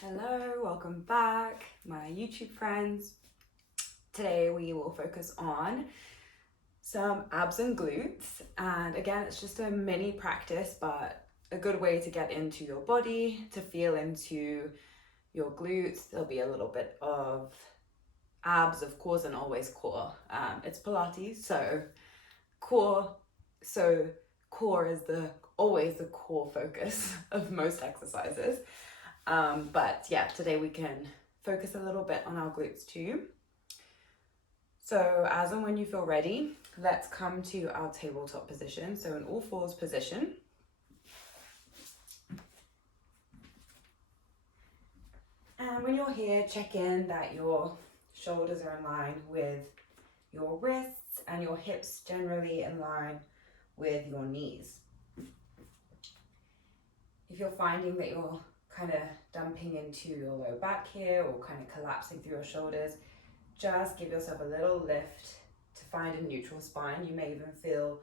Hello, welcome back, my YouTube friends. Today we will focus on some abs and glutes. And again, it's just a mini practice, but a good way to get into your body, to feel into your glutes. There'll be a little bit of abs, of course, and always core. It's Pilates, so core. So core is always the core focus of most exercises. But yeah, today we can focus a little bit on our glutes too. So as and when you feel ready, let's come to our tabletop position. So an all fours position. And when you're here, check in that your shoulders are in line with your wrists and your hips generally in line with your knees. If you're finding that you're kind of dumping into your low back here or kind of collapsing through your shoulders, just give yourself a little lift to find a neutral spine. You may even feel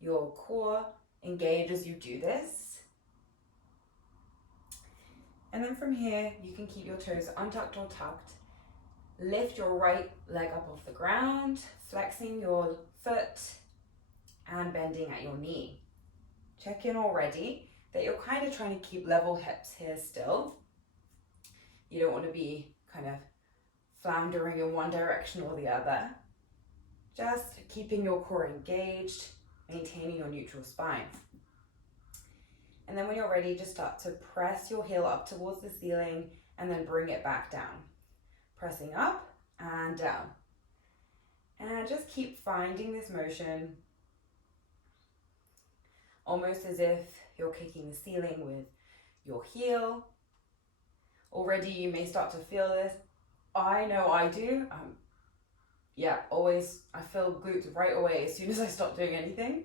your core engage as you do this. And then from here, you can keep your toes untucked or tucked. Lift your right leg up off the ground, flexing your foot and bending at your knee. Check in already that you're kind of trying to keep level hips here still. You don't want to be kind of floundering in one direction or the other. Just keeping your core engaged, maintaining your neutral spine. And then when you're ready, just start to press your heel up towards the ceiling and then bring it back down. Pressing up and down. And just keep finding this motion, almost as if you're kicking the ceiling with your heel. Already you may start to feel this. I know I do. I feel glutes right away as soon as I stop doing anything.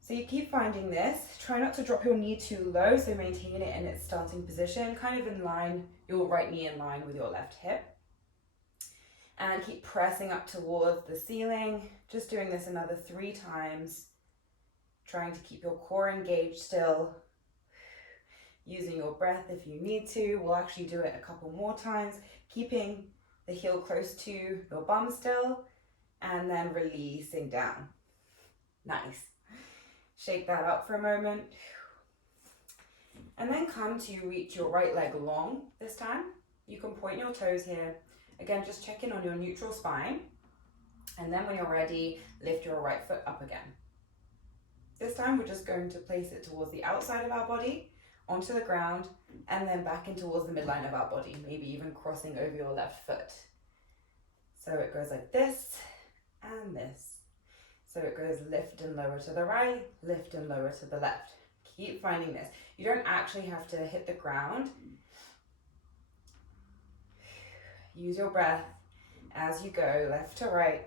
So you keep finding this. Try not to drop your knee too low, so maintain it in its starting position, kind of in line, your right knee in line with your left hip. And keep pressing up towards the ceiling. Just doing this another 3 times. Trying to keep your core engaged still. Using your breath if you need to. We'll actually do it a couple more times. Keeping the heel close to your bum still. And then releasing down. Nice. Shake that up for a moment. And then come to reach your right leg long this time. You can point your toes here. Again, just check in on your neutral spine. And then when you're ready, lift your right foot up again. This time we're just going to place it towards the outside of our body, onto the ground, and then back in towards the midline of our body, maybe even crossing over your left foot. So it goes like this and this. So it goes lift and lower to the right, lift and lower to the left. Keep finding this. You don't actually have to hit the ground. Use your breath as you go left to right.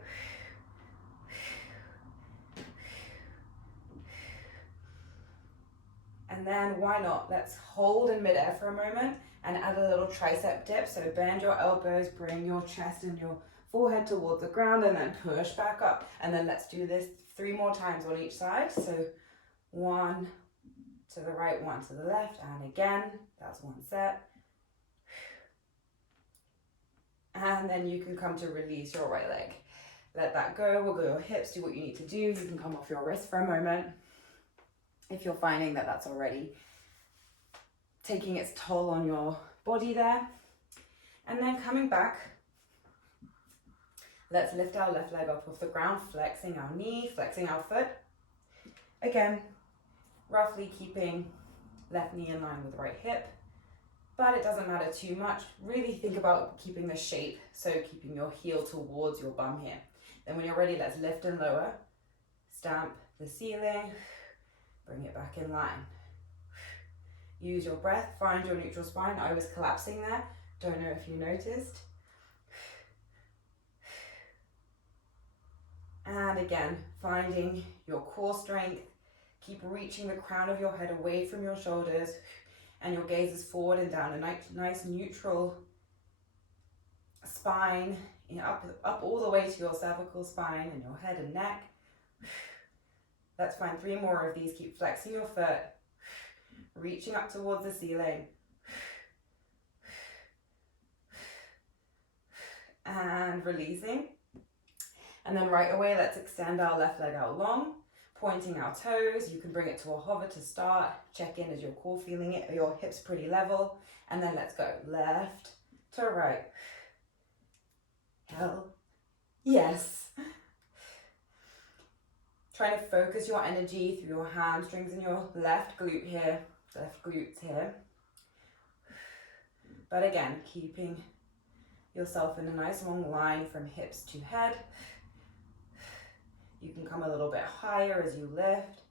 And then why not? Let's hold in midair for a moment and add a little tricep dip. So bend your elbows, bring your chest and your forehead towards the ground and then push back up. And then let's do this 3 more times on each side. So 1 to the right, 1 to the left, and again, that's 1 set. And then you can come to release your right leg. Let that go, wiggle your hips, do what you need to do. You can come off your wrist for a moment if you're finding that that's already taking its toll on your body there. And then coming back, let's lift our left leg up off the ground, flexing our knee, flexing our foot. Again, roughly keeping left knee in line with right hip, but it doesn't matter too much. Really think about keeping the shape, so keeping your heel towards your bum here. Then when you're ready, let's lift and lower, stamp the ceiling, bring it back in line. Use your breath, find your neutral spine. I was collapsing there, don't know if you noticed. And again, finding your core strength. Keep reaching the crown of your head away from your shoulders and your gaze is forward and down. A nice neutral spine, up all the way to your cervical spine and your head and neck. Let's find 3 more of these. Keep flexing your foot, reaching up towards the ceiling. and releasing. And then right away, let's extend our left leg out long, pointing our toes. You can bring it to a hover to start. Check in, is your core feeling it? Are your hips pretty level? And then let's go left to right. Hell yes. Trying to focus your energy through your hamstrings and your left glute here, left glutes here. But again, keeping yourself in a nice long line from hips to head. You can come a little bit higher as you lift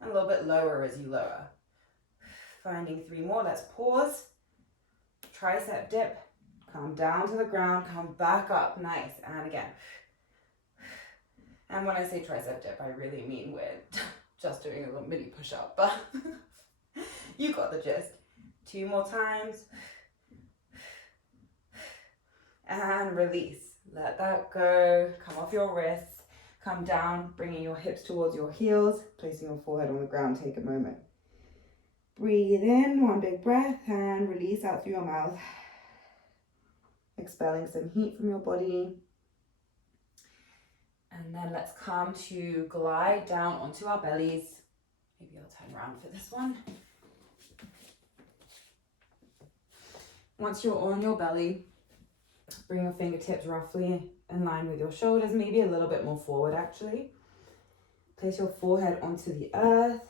and a little bit lower as you lower. Finding 3 more, let's pause. Tricep dip, come down to the ground, come back up, nice, and again. And when I say tricep dip, I really mean we're just doing a little mini push-up, but you got the gist. 2 more times. And release. Let that go. Come off your wrists. Come down, bringing your hips towards your heels, placing your forehead on the ground. Take a moment. Breathe in, 1 big breath, and release out through your mouth. Expelling some heat from your body. And then let's come to glide down onto our bellies. Maybe I'll turn around for this one. Once you're on your belly, bring your fingertips roughly in line with your shoulders, maybe a little bit more forward actually. Place your forehead onto the earth.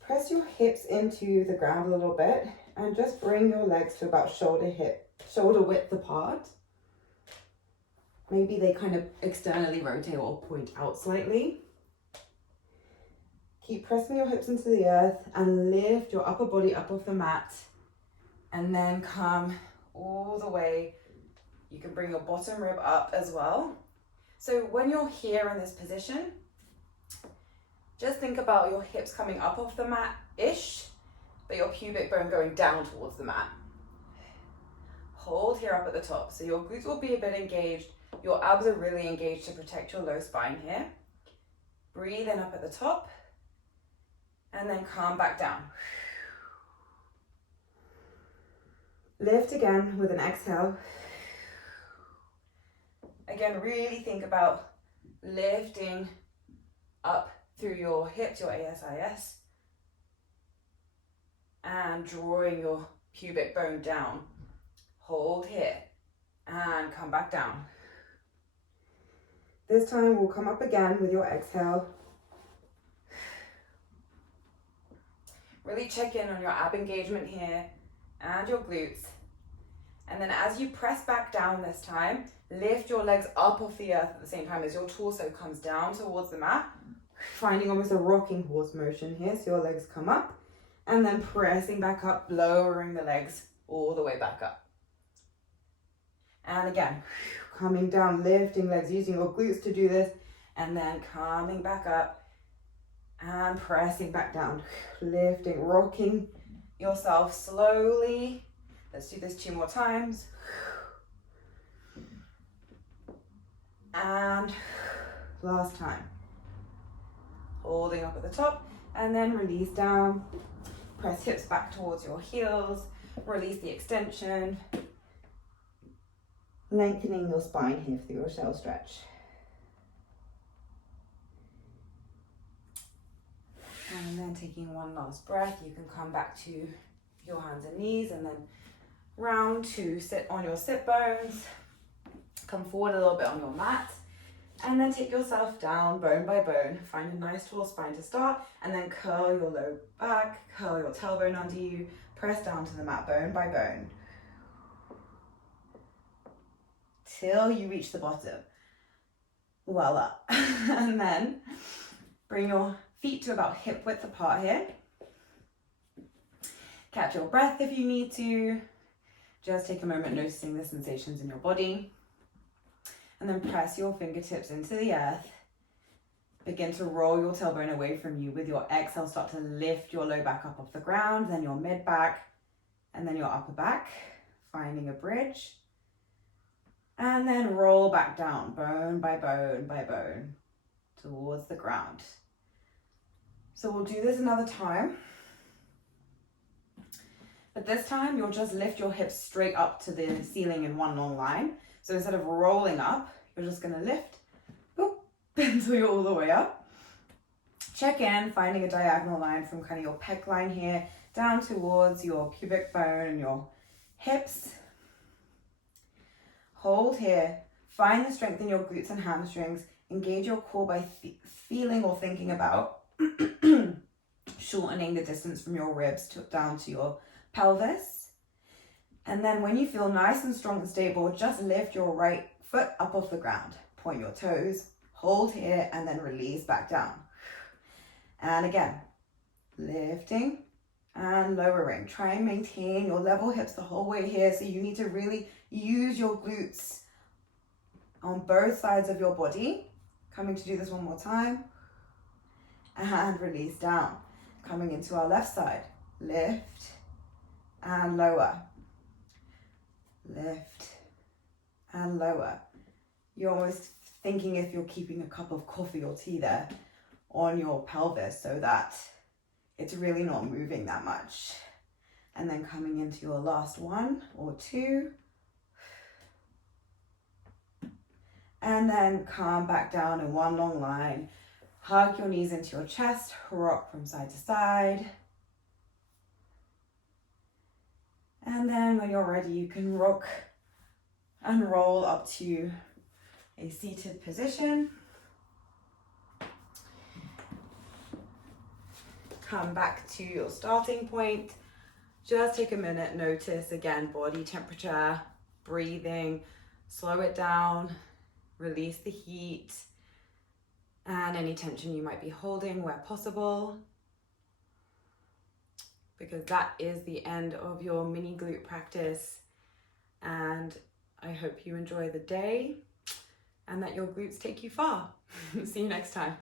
Press your hips into the ground a little bit and just bring your legs to about shoulder width apart. Maybe they kind of externally rotate or point out slightly. Keep pressing your hips into the earth and lift your upper body up off the mat. And then come all the way. You can bring your bottom rib up as well. So when you're here in this position, just think about your hips coming up off the mat-ish, but your pubic bone going down towards the mat. Hold here up at the top. So your glutes will be a bit engaged. Your abs are really engaged to protect your low spine here. Breathe in up at the top and then calm back down. Lift again with an exhale. Again, really think about lifting up through your hips, your ASIS, and drawing your pubic bone down. Hold here and come back down. This time we'll come up again with your exhale. Really check in on your ab engagement here and your glutes. And then as you press back down this time, lift your legs up off the earth at the same time as your torso comes down towards the mat, finding almost a rocking horse motion here. So your legs come up and then pressing back up, lowering the legs all the way back up. And again, coming down, lifting legs, using your glutes to do this, and then coming back up and pressing back down, lifting, rocking yourself slowly. Let's do this 2 more times. And last time. Holding up at the top and then release down. Press hips back towards your heels. Release the extension. Lengthening your spine here through your shell stretch. And then taking one last breath, you can come back to your hands and knees and then round to sit on your sit bones. Come forward a little bit on your mat and then take yourself down bone by bone. Find a nice tall spine to start and then curl your low back, curl your tailbone under you, press down to the mat bone by bone. Till you reach the bottom. Voila. And then bring your feet to about hip width apart here. Catch your breath if you need to. Just take a moment noticing the sensations in your body. And then press your fingertips into the earth. Begin to roll your tailbone away from you. With your exhale, start to lift your low back up off the ground, then your mid back, and then your upper back, finding a bridge. And then roll back down, bone by bone, towards the ground. So we'll do this another time. But this time you'll just lift your hips straight up to the ceiling in one long line. So instead of rolling up, you're just gonna lift, boop, until you're all the way up. Check in, finding a diagonal line from kind of your pec line here down towards your pubic bone and your hips. Hold here. Find the strength in your glutes and hamstrings. Engage your core by feeling or thinking about shortening the distance from your ribs down to your pelvis. And then when you feel nice and strong and stable, just lift your right foot up off the ground. Point your toes, hold here, and then release back down. And again, lifting and lowering. Try and maintain your level hips the whole way here. So you need to really use your glutes on both sides of your body. Coming to do this one more time. And release down. Coming into our left side. Lift and lower. Lift and lower. You're almost thinking if you're keeping a cup of coffee or tea there on your pelvis so that it's really not moving that much. And then coming into your last one or two. And then come back down in one long line. Hug your knees into your chest, rock from side to side. And then when you're ready, you can rock and roll up to a seated position. Come back to your starting point. Just take a minute, notice again, body temperature, breathing, slow it down, release the heat and any tension you might be holding where possible. Because that is the end of your mini glute practice. And I hope you enjoy the day and that your glutes take you far. See you next time.